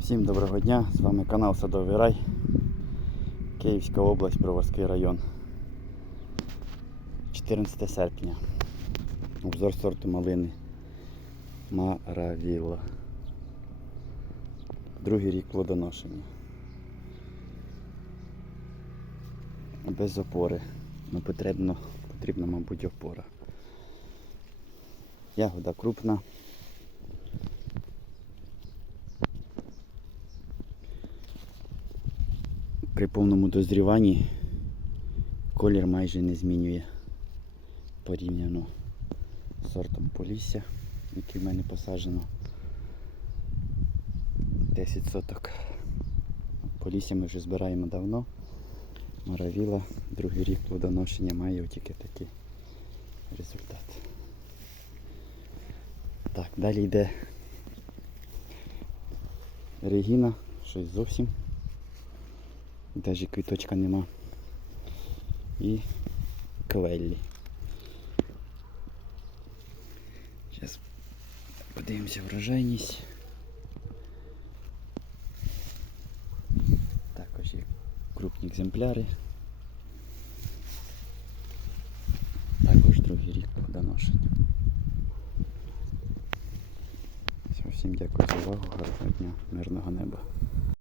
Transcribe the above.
Всім доброго дня, з вами канал Садовий Рай, Київська область, Броварський район. 14 серпня. Обзор сорту малини Маравіла. Другий рік плодоношення. Без опори. Ну, потрібно, потрібна, мабуть, опора. Ягода крупна. При повному дозріванні колір майже не змінює порівняно з сортом Полісся, який в мене посаджено 10 соток. Полісся ми вже збираємо давно. Маравіла, другий рік плодоношення має тільки такий результат. Так, далі йде Регіна, щось зовсім. Навіть квіточка нема. І Квеллі. Зараз подивимося врожайність. Також є крупні екземпляри. Також другий рік плодоношення. Все, Всім дякую за увагу, гарного дня, мирного неба.